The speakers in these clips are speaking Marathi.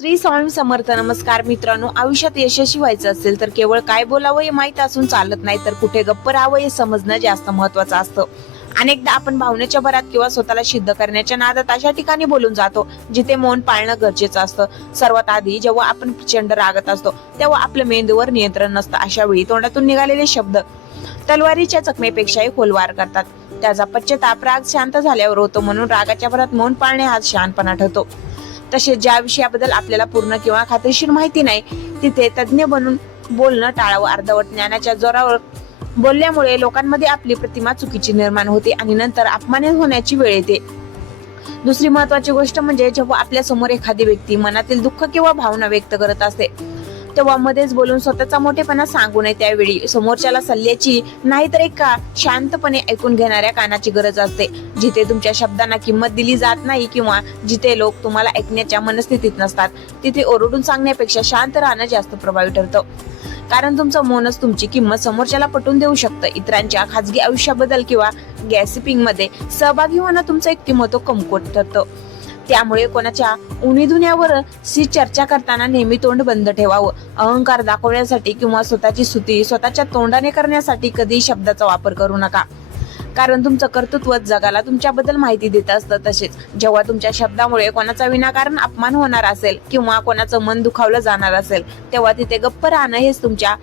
श्री स्वामी समर्थ. नमस्कार मित्रांनो, आयुष्यात यशस्वी व्हायचं असेल तर केवळ काय बोलावं हे माहित असून चालत नाही, तर कुठे गप्प राहावं हे समजणं जास्त महत्वाचं असतं. अनेकदा आपण भावनेच्या भरात किंवा स्वतःला सिद्ध करण्याच्या नादात अशा ठिकाणी बोलून जातो जिथे मौन पाळणं गरजेचं असतं. सर्वात आधी जेव्हा आपण प्रचंड रागात असतो तेव्हा आपल्या मेंदूवर नियंत्रण नसतं. अशा वेळी तोंडातून निघालेले शब्द तलवारीच्या चकमेपेक्षाही खोलवार करतात. त्याचा पश्चाताप राग शांत झाल्यावर होतो, म्हणून रागाच्या भरात मौन पाळणे हा शहाणपणा ठरतो. तसेच ज्या विषयाबद्दल आपल्याला पूर्ण किंवा खात्रीशीर माहिती नाही तिथे तज्ञ बनून बोलणं टाळावं. अर्धवट ज्ञानाच्या जोरावर बोलल्यामुळे लोकांमध्ये आपली प्रतिमा चुकीची निर्माण होते आणि नंतर अपमानित होण्याची वेळ येते. दुसरी महत्वाची गोष्ट म्हणजे जेव्हा आपल्या समोर एखादी व्यक्ती मनातील दुःख किंवा भावना व्यक्त करत असते तेव्हा मध्येच बोलून स्वतःचा मोठेपणा सांगू नये. त्यावेळी समोरच्याला सल्ल्याची नाही तर एका शांतपणे ऐकून घेणाऱ्या कानाची गरज असते. जिथे तुमच्या शब्दांना किंमत दिली जात नाही किंवा जिथे लोक तुम्हाला ऐकण्याच्या मनस्थितीत नसतात तिथे ओरडून सांगण्यापेक्षा शांत राहणं जास्त प्रभावी ठरतं. कारण तुमचं मौनच तुमची किंमत समोरच्याला पटवून देऊ शकतं. इतरांच्या खाजगी आयुष्याबद्दल किंवा गॅसिपिंग मध्ये सहभागी होणं तुमचं व्यक्तिमत्व कमकुवत ठरतं. त्यामुळे कोणाच्या उणीधुण्यावर चर्चा करताना नेहमी तोंड बंद ठेवावं. अहंकार दाखवण्यासाठी किंवा स्वतःची स्तुती स्वतःच्या तोंडाने करण्यासाठी कधी शब्दाचा वापर करू नका, कारण तुमचं कर्तृत्व जगाला तुमच्याबद्दल माहिती देत असतं. तसेच जेव्हा तुमच्या शब्दामुळे कोणाचा विनाकारण अपमान होणार असेल किंवा कोणाचं मन दुखावलं जाणार असेल तेव्हा तिथे गप्प राहणं हेच तुमच्या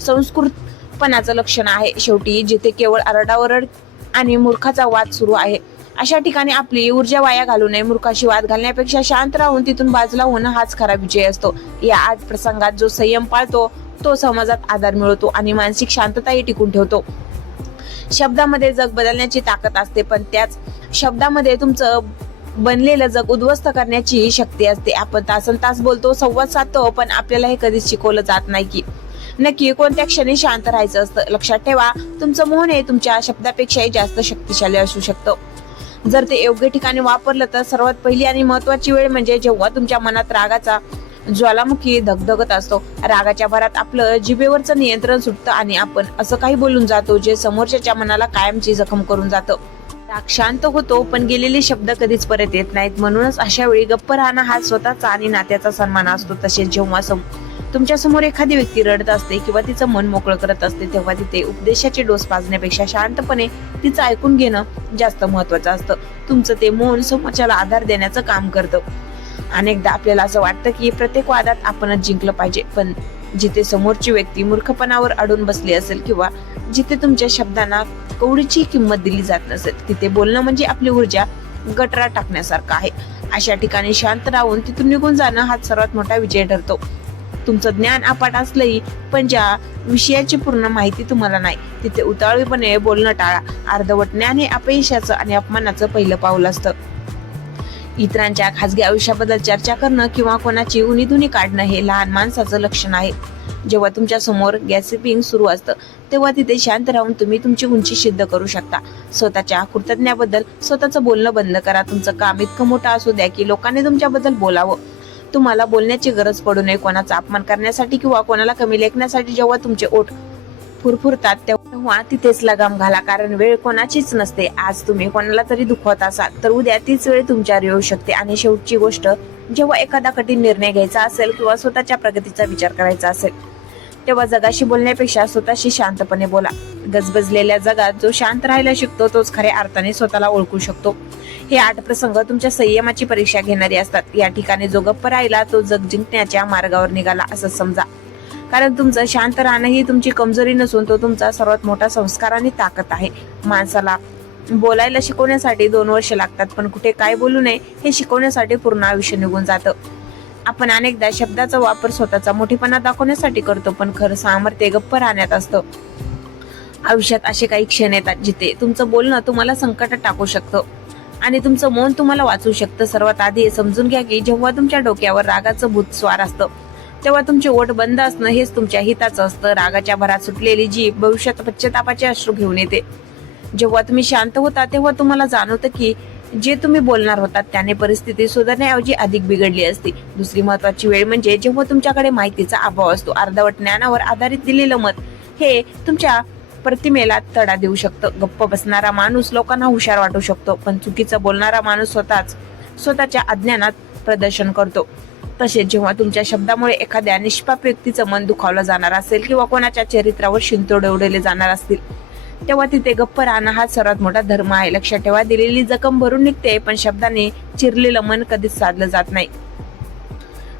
संस्कृतपणाचं लक्षण आहे. शेवटी जिथे केवळ आरडाओरड आणि मूर्खाचा वाद सुरू आहे अशा ठिकाणी आपली ऊर्जा वाया घालू नये. मूर्खाशी वाद घालण्यापेक्षा शांत राहून तिथून बाजूला होणं हाच खरा विजय असतो. या 8 प्रसंगात जो संयम पाळतो तो समाजात आधार मिळवतो आणि मानसिक शांतताही टिकून ठेवतो. शब्दामध्ये जग बदलण्याची ताकद असते, पण त्याच शब्दामध्ये तुमचं बनलेलं जग उद्ध्वस्त करण्याची शक्ती असते. आपण तासनतास बोलतो, संवाद साधतो, पण आपल्याला हे कधीच शिकवलं जात नाही की नक्की कोणत्या क्षणी शांत राहायचं असतं. लक्षात ठेवा, तुमचं मौन हे तुमच्या शब्दापेक्षाही जास्त शक्तिशाली असू शकतं जर ते योग्य ठिकाणी वापरलं तर. सर्वात पहिली आणि महत्वाची वेळ म्हणजे जेव्हा तुमच्या मनात रागाचा ज्वालामुखी धगधगत असतो. रागाच्या भरात आपलं जिभेवरचं नियंत्रण सुटतं आणि आपण असं काही बोलून जातो जे समोरच्याच्या मनाला कायमची जखम करून जातं. राग शांत होतो पण गेलेले शब्द कधीच परत येत नाहीत. म्हणूनच अशा वेळी गप्प राहणं हा स्वतःचा आणि नात्याचा सन्मान असतो. तसेच जेव्हा तुमच्या समोर एखादी व्यक्ती रडत असते किंवा तिचं मन मोकळं करत असते तेव्हा तिथे उपदेशाचे डोस पाजण्यापेक्षा शांतपणे तिचं ऐकून घेणं जास्त महत्वाचं असतं. तुमचं ते मौन समोरच्याला आधार देण्याचं काम करतं. अनेकदा आपल्याला असं वाटतं की प्रत्येक वादात आपणच जिंकलं पाहिजे, पण जिथे समोरची व्यक्ती मूर्खपणावर अडून बसली असेल किंवा जिथे तुमच्या शब्दांना कवडीची किंमत दिली जात नसेल तिथे बोलणं म्हणजे आपली ऊर्जा गटरात टाकण्यासारखं आहे. अशा ठिकाणी शांत राहून तिथून निघून जाणं हा सर्वात मोठा विजय ठरतो. तुमचं ज्ञान अपाट असलंही पण ज्या विषयाची पूर्ण माहिती तुम्हाला नाही तिथे उतावळीपणे बोलणं टाळा. अर्धवट ज्ञान हे अपयशाचं आणि अपमानाचं पहिलं पाऊल असतं. इतरांच्या खासगी आयुष्याबद्दल चर्चा करणं किंवा कोणाची उणीधुणी काढणं हे लहान माणसाचं लक्षण आहे. जेव्हा तुमच्या समोर गॅसिपिंग सुरू असतं तेव्हा तिथे शांत राहून तुम्ही तुमची उंची सिद्ध करू शकता. स्वतःच्या कृतज्ञतेबद्दल स्वतःचं बोलणं बंद करा. तुमचं काम इतकं मोठं असू द्या की लोकांनी तुमच्याबद्दल बोलावं. तुम्हाला बोलण्याची गरज पडू नये कोणाचा अपमान करण्यासाठी किंवा कोणाला कमी लेखण्यासाठी. जेव्हा तुमचे ओठ फुरफुरतात तेव्हा तिथेच लगाम घाला, कारण वेळ कोणाचीच नसते. आज तुम्ही कोणाला तरी दुखवत असाल तर उद्या तीच वेळ तुमच्यावर येऊ शकते. आणि शेवटची गोष्ट, जेव्हा एखादा कठीण निर्णय घ्यायचा असेल किंवा स्वतःच्या प्रगतीचा विचार करायचा असेल तेव्हा जगाशी बोलण्यापेक्षा स्वतःशी शांतपणे बोला. गजबजलेल्या जगात जो शांत राहायला शिकतो तोच खऱ्या अर्थाने स्वतःला ओळखू शकतो. हे 8 प्रसंग तुमच्या संयमाची परीक्षा घेणारी असतात. या ठिकाणी जो गप्प राहिला तो जग जिंकण्याच्या मार्गावर निघाला असं समजा, कारण तुमचं शांत राहणं ही तुमची कमजोरी नसून तो तुमचा सर्वात मोठा संस्कार आणि ताकद आहे. माणसाला बोलायला शिकवण्यासाठी 2 वर्ष लागतात, पण कुठे काय बोलू नये हे शिकवण्यासाठी पूर्ण आयुष्य निघून जातं. आपण अनेकदा शब्दाचा वापर स्वतःचा मोठेपणा दाखवण्यासाठी करतो, पण खरं सामर्थ्य गप्प राहण्यात असतं. आयुष्यात असे काही क्षण येतात जिथे तुमचं बोलणं तुम्हाला संकटात टाकू शकतं आणि तुमचं मौन तुम्हाला वाचवू शकतं. सर्वात आधी हे समजून घ्या की जेव्हा तुमच्या डोक्यावर रागाचं भूत स्वार असतं तेव्हा तुमचे ओठ बंद असणं हेच तुमच्या हिताचं असतं. रागाच्या भरात सुटलेली जीभ भविष्यात पश्चातापाचे अश्रू घेऊन येते. जेव्हा तुम्ही शांत होता तेव्हा तुम्हाला जाणवतं की जे तुम्ही बोलणार होतात त्याने परिस्थिती सुधारण्याऐवजी अधिक बिघडली असती. दुसरी महत्वाची वेळ म्हणजे जेव्हा तुमच्याकडे माहितीचा अभाव असतो. अर्धवट ज्ञानावर आधारित दिलेलं मत हे तुमच्या प्रतिमेला तडा देऊ शकतं. गप्प बसणारा माणूस लोकांना हुशार वाटू शकतो, पण चुकीचं बोलणारा माणूस स्वतःच्या अज्ञानात प्रदर्शन करतो. तसेच जेव्हा तुमच्या शब्दामुळे एखाद्या निष्पाप व्यक्तीचं मन दुखावलं जाणार असेल किंवा कोणाच्या चरित्रावर शिंतोडे उडवले जाणार असतील, तेव्हा तिथे गप्प राहणं हा सर्वात मोठा धर्म आहे. लक्षात ठेवा, दिलेली जखम भरून निघते, पण शब्दाने चिरलेलं मन कधीच साधलं जात नाही.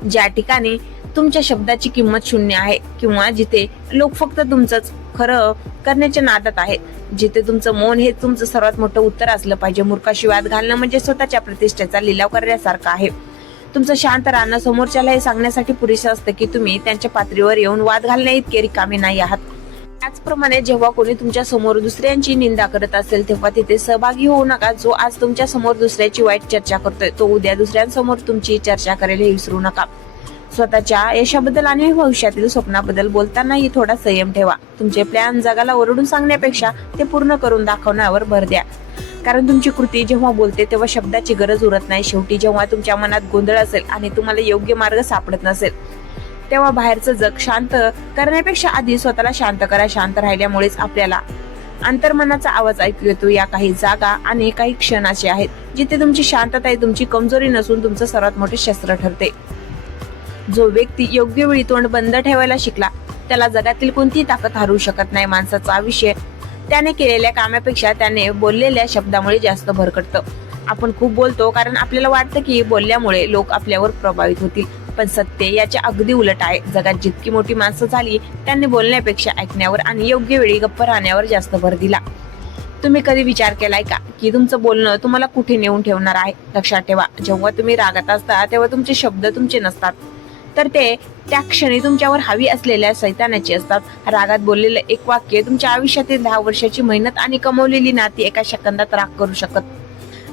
ज्या ठिकाणी तुमच्या शब्दाची किंमत शून्य आहे किंवा जिथे लोक फक्त तुमचंच खरं करण्याच्या नादात आहेत, जिथे तुमचं मौन हे तुमचं सर्वात मोठं उत्तर असलं पाहिजे. मूर्खाशी वाद घालणं म्हणजे स्वतःच्या प्रतिष्ठेचा लिलाव करण्यासारखं आहे. तुमचं शांत राहणं समोरच्याला हे सांगण्यासाठी पुरेसं असतं की तुम्ही त्यांच्या पातळीवर येऊन वाद घालण्या इतके रिकामे नाही आहात. त्याचप्रमाणे जेव्हा कोणी तुमच्या समोर दुसऱ्यांची निंदा करत असेल, तेव्हा तिथे सहभागी होऊ नका. जो आज तुमच्या समोर दुसऱ्याची वाईट चर्चा करतोय, तो उद्या दुसऱ्यांसमोर तुमची चर्चा करेल हे विसरू नका. स्वतःच्या यशाबद्दल आणि भविष्यातील स्वप्नाबद्दल बोलतानाही थोडा संयम ठेवा. तुमचे प्लॅन जगाला ओरडून सांगण्यापेक्षा ते पूर्ण करून दाखवण्यावर भर द्या, कारण तुमची कृती जेव्हा बोलते तेव्हा शब्दाची गरज उरत नाही. शेवटी जेव्हा तुमच्या मनात गोंधळ असेल आणि तुम्हाला योग्य मार्ग सापडत नसेल, तेव्हा बाहेरचं जग शांत करण्यापेक्षा आधी स्वतःला शांत करा. शांत राहिल्यामुळेच आपल्याला अंतर्मनाचा आवाज ऐकू येतो. या काही जागा आणि काही क्षण असे आहेत जिथे तुमची शांतता ही तुमची कमजोरी नसून तुमचं सर्वात मोठे शस्त्र ठरते. जो व्यक्ती योग्य वेळी तोंड बंद ठेवायला शिकला, त्याला जगातील कोणतीही ताकद हरवू शकत नाही. माणसाचा आयुष्य त्याने केलेल्या कामापेक्षा त्याने बोललेल्या शब्दामुळे जास्त भरकटतं. आपण खूप बोलतो कारण आपल्याला वाटतं की बोलल्यामुळे लोक आपल्यावर प्रभावित होतील, पण सत्य याच्या अगदी उलट आहे. जगात जितकी मोठी माणसं झाली, त्यांनी बोलण्यापेक्षा ऐकण्यावर आणि योग्य वेळी गप्प राहण्यावर जास्त भर दिला. तुम्ही कधी विचार केलाय का की तुमचं बोलणं तुम्हाला कुठे नेऊन ठेवणार आहे? लक्षात ठेवा, जेव्हा तुम्ही रागात असता तेव्हा तुमचे शब्द तुमचे नसतात, तर ते त्या क्षणी तुमच्यावर हवी असलेल्या सैतानाची असतात. रागात बोललेलं एक वाक्य तुमच्या आयुष्यातील 10 वर्षाची मेहनत आणि कमवलेली नाती एका सेकंदात राग करू शकत.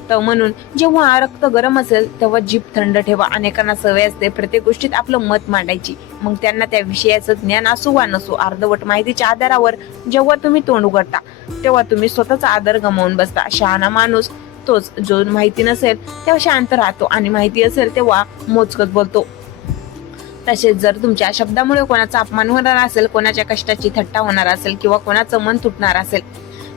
तर म्हणून जेव्हा रक्त गरम असेल तेव्हा जीभ थंड ठेवा. अनेकांना सवय असते प्रत्येक गोष्टीत आपलं मत मांडायची, मग त्यांना त्या विषयाचं ज्ञान असो वा नसो. अर्धवट माहितीच्या आधारावर जेव्हा तुम्ही तोंड उघडता, तेव्हा तुम्ही स्वतःचा आदर गमावून बसता. शहाणा माणूस तोच जो माहिती नसेल तेव्हा शांत राहतो आणि माहिती असेल तेव्हा मोजकच बोलतो. तसेच जर तुमच्या शब्दामुळे कोणाचा अपमान होणार असेल, कोणाच्या कष्टाची थट्टा होणार असेल किंवा कोणाचं मन तुटणार असेल,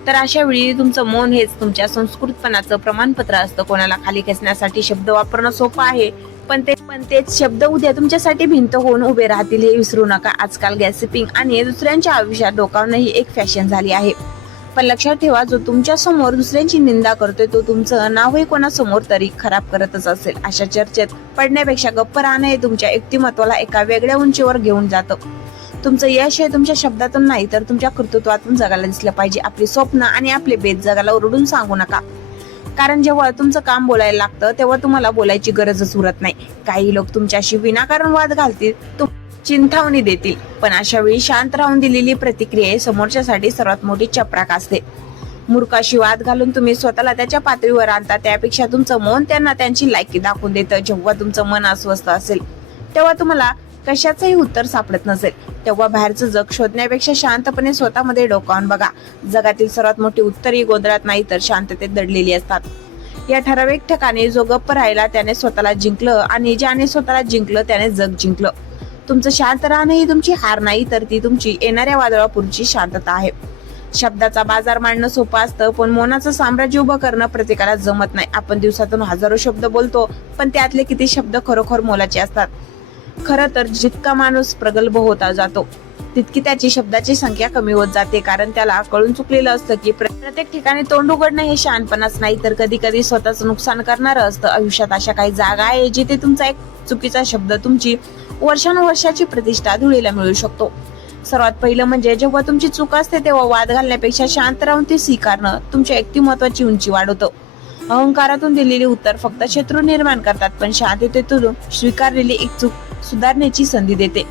तर अशा वेळी तुमचं मौन हेच तुमच्या संस्कृतपणाचं प्रमाणपत्र असतं. कोणाला खाली खेचण्यासाठी शब्द वापरणं सोपं आहे, पण तेच शब्द उद्या तुमच्यासाठी भिंत होऊन उभे राहतील हे विसरू नका. आजकाल गॅसिपिंग आणि दुसऱ्यांच्या आयुष्यात डोकावणं ही एक फॅशन झाली आहे, पण लक्षात ठेवा, जो तुमच्या समोर दुसऱ्यांची निंदा करतोय तो तुमचं नावही कोणासमोर तरी खराब करतच असेल. अशा चर्चेत पडण्यापेक्षा गप्प राहणं हे तुमच्या व्यक्तिमत्वाला एका वेगळ्या उंचीवर घेऊन जातं. तुमचं यश हे तुमच्या शब्दातून नाही तर तुमच्या कर्तृत्वातून जगाला दिसलं पाहिजे. आपली स्वप्न आणि आपले बेत जगाला ओरडून सांगू नका, कारण जेव्हा तुमचं काम बोलायला लागतं तेव्हा तुम्हाला बोलायची गरजच उरत नाही. काही लोक तुमच्याशी विनाकारण वाद घालतील, चिंतावणी देतील, पण अशा वेळी शांत राहून दिलेली प्रतिक्रिया समोरच्यासाठी सर्वात मोठी चपराक असते. मूर्खाशी वाद घालून तुम्ही स्वतःला त्याच्या पातळीवर आणता, त्यापेक्षा तुमचं मौन त्यांना त्यांची लायकी दाखवून देतं. जेव्हा तुमचं मन अस्वस्थ असेल, तेव्हा तुम्हाला कशाचंही उत्तर सापडत नसेल, तेव्हा बाहेरचं जग शोधण्यापेक्षा शांतपणे स्वतःमध्ये डोकावून बघा. जगातील सर्वात मोठी उत्तर ही गोंधळात नाही तर शांततेत दडलेली असतात. या ठराविक ठिकाणी जो गप्प राहिला त्याने स्वतःला जिंकलं आणि ज्याने स्वतःला जिंकलं त्याने जग जिंकलं. तुमचं शांत राहणं ही तुमची हार नाही तर ती तुमची येणाऱ्या वादळापूर्वीची शांतता आहे. शब्दाचा बाजार मांडणं सोपं असतं, पण मौनाचं साम्राज्य उभं करणं प्रत्येकाला जमत नाही. आपण दिवसातून हजारो शब्द बोलतो, पण त्यातले किती शब्द खरोखर मोलाचे असतात? खरं तर जितका माणूस प्रगल्भ होता जातो तितकी त्याची शब्दाची संख्या कमी होत जाते, कारण त्याला कळून चुकलेलं असतं की प्रत्येक ठिकाणी तोंड उघडणं हे शहाणपणाच नाही तर कधी कधी स्वतःचं नुकसान करणारं असतं. आयुष्यात अशा काही जागा आहे जिथे तुमचा एक चुकीचा शब्द तुमची वर्षानुवर्षाची प्रतिष्ठा धुळीला मिळू शकतो. सर्वात पहिलं म्हणजे जेव्हा तुमची चूक असते तेव्हा वाद घालण्यापेक्षा शांत राहून ती स्वीकारणं तुमच्या व्यक्तिमत्वाची उंची वाढवतं. अहंकारातून दिलेली उत्तर फक्त शत्रू निर्माण करतात, पण शांततेतून स्वीकारलेली एक चूक सुधारण्याची संधी देते.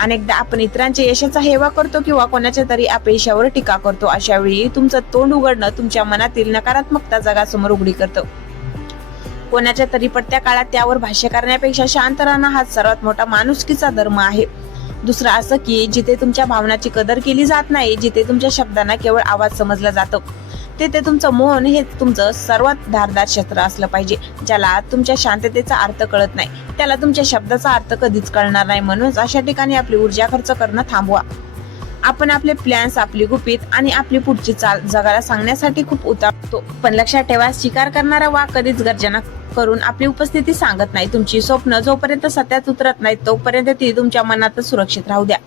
अनेकदा आपण इतरांच्या यशाचा हेवा करतो किंवा कोणाच्या तरी अपयशावर टीका करतो. अशा वेळी तुमचं तोंड उघडणं तुमच्या मनातील नकारात्मकता जगासमोर उघडी करतं. कोणाच्या तरी पडत्या काळात त्यावर भाष्य करण्यापेक्षा शांत राहणं हा सर्वात मोठा माणुसकीचा धर्म आहे. दुसरं असं की जिथे तुमच्या भावनाची कदर केली जात नाही, जिथे तुमच्या शब्दांना केवळ आवाज समजला जातो, तिथे तुमचं मौन हे तुमचं सर्वात धारदार शस्त्र असलं पाहिजे. ज्याला तुमच्या शांततेचा अर्थ कळत नाही त्याला तुमच्या शब्दाचा अर्थ कधीच कळणार नाही. म्हणूनच अशा ठिकाणी आपली ऊर्जा खर्च करणं थांबवा. आपण आपले प्लॅन्स, आपली गुपित आणि आपली पुढची चाल जगाला सांगण्यासाठी खूप उतावतो. पण लक्षात ठेवा, शिकार करणारा वाघ कधीच गर्जना करून आपली उपस्थिती सांगत नाही. तुमची स्वप्न जोपर्यंत सत्यात उतरत नाहीत तोपर्यंत ती तुमच्या मनातच सुरक्षित राहू द्या.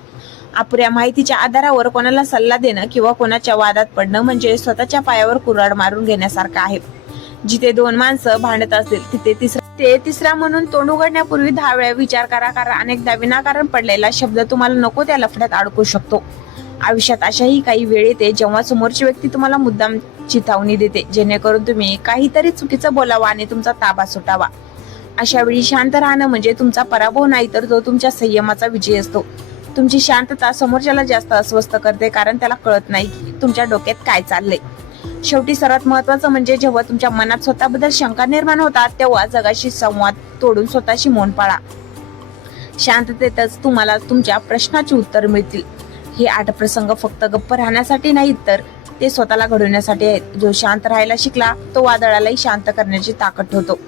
अपुऱ्या माहितीच्या आधारावर कोणाला सल्ला देणं किंवा कोणाच्या वादात पडणं म्हणजे स्वतःच्या पायावर कुऱ्हाड मारून घेण्यासारखं आहे. जिथे दोन माणसं भांडत असतील तिथे तिसरा म्हणून तोंड उघडण्यापूर्वी 10 वेळा विचार करा, कारण अनेकदा विनाकारण पडलेला शब्द तुम्हाला नको त्या लफड्यात अडकू शकतो. आयुष्यात अशाही काही वेळ येते जेव्हा समोरची व्यक्ती तुम्हाला मुद्दाम चिथावणी देते, जेणेकरून तुम्ही काहीतरी चुकीचं बोलावा आणि तुमचा ताबा सुटावा. अशा वेळी शांत राहणं म्हणजे तुमचा पराभव नाही, तर तो तुमच्या संयमाचा विजय असतो. तुमची शांतता समोरच्याला जास्त अस्वस्थ करते, कारण त्याला कळत नाही की तुमच्या डोक्यात काय चाललंय. शेवटी सर्वात महत्वाचं म्हणजे जेव्हा तुमच्या मनात स्वतःबद्दल शंका निर्माण होतात तेव्हा जगाशी संवाद तोडून स्वतःशी मौन पाळा. शांततेतच तुम्हाला तुमच्या प्रश्नाची उत्तर मिळतील. हे 8 प्रसंग फक्त गप्प राहण्यासाठी नाहीत, तर ते स्वतःला घडवण्यासाठी आहेत. जो शांत राहायला शिकला तो वादळालाही शांत करण्याची ताकद ठेवतो.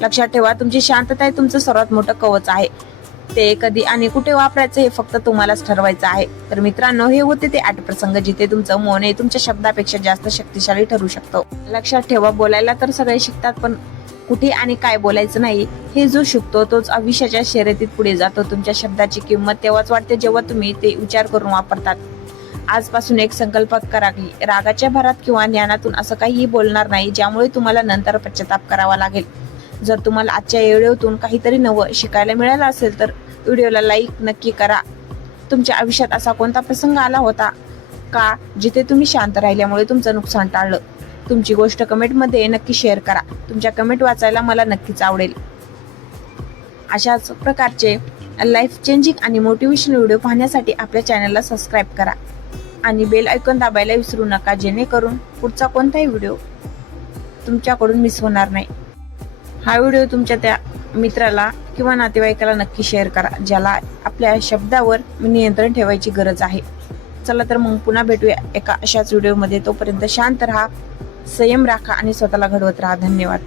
लक्षात ठेवा, तुमची शांतता हे तुमचं सर्वात मोठं कवच आहे. ते कधी आणि कुठे वापरायचं हे फक्त तुम्हालाच ठरवायचं आहे. तर मित्रांनो, हे होते ते 8 प्रसंग जिथे तुमचं मौन हे तुमच्या शब्दापेक्षा जास्त शक्तिशाली ठरू शकतं. लक्षात ठेवा, बोलायला तर सगळे शिकतात, पण कुठे आणि काय बोलायचं नाही हे जो शिकतो तोच आयुष्याच्या शर्यतीत पुढे जातो. तुमच्या शब्दाची किंमत तेव्हाच वाढते जेव्हा तुम्ही ते विचार करून वापरतात. आजपासून एक संकल्प करा की रागाच्या भरात किंवा ज्ञानातून असं काहीही बोलणार नाही ज्यामुळे तुम्हाला नंतर पश्चाताप करावा लागेल. जर तुम्हाला आजच्या व्हिडिओतून काहीतरी नवं शिकायला मिळालं असेल तर व्हिडिओला लाईक नक्की करा. तुमच्या आयुष्यात असा कोणता प्रसंग आला होता का जिथे तुम्ही शांत राहिल्यामुळे तुमचं नुकसान टाळलं? तुमची गोष्ट कमेंटमध्ये नक्की शेअर करा. तुमच्या कमेंट वाचायला मला नक्कीच आवडेल. अशाच प्रकारचे लाईफ चेंजिंग आणि मोटिवेशनल व्हिडिओ पाहण्यासाठी आपल्या चॅनलला सबस्क्राईब करा आणि बेल आयकॉन दाबायला विसरू नका, जेणेकरून पुढचा कोणताही व्हिडिओ तुमच्याकडून मिस होणार नाही. हा व्हिडिओ तुमच्या त्या मित्राला किंवा नातेवाईकाला नक्की शेअर करा ज्याला आपल्या शब्दावर नियंत्रण ठेवायची गरज आहे. चला तर मग पुन्हा भेटूया एका अशाच व्हिडिओमध्ये. तोपर्यंत शांत राहा, संयम राखा आणि स्वतःला घडवत राहा. धन्यवाद.